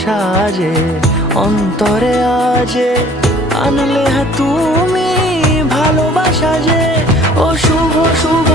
সাজে অন্তরে আজে আনলে তুমি ভালোবাসা যে ও শুভ শুভ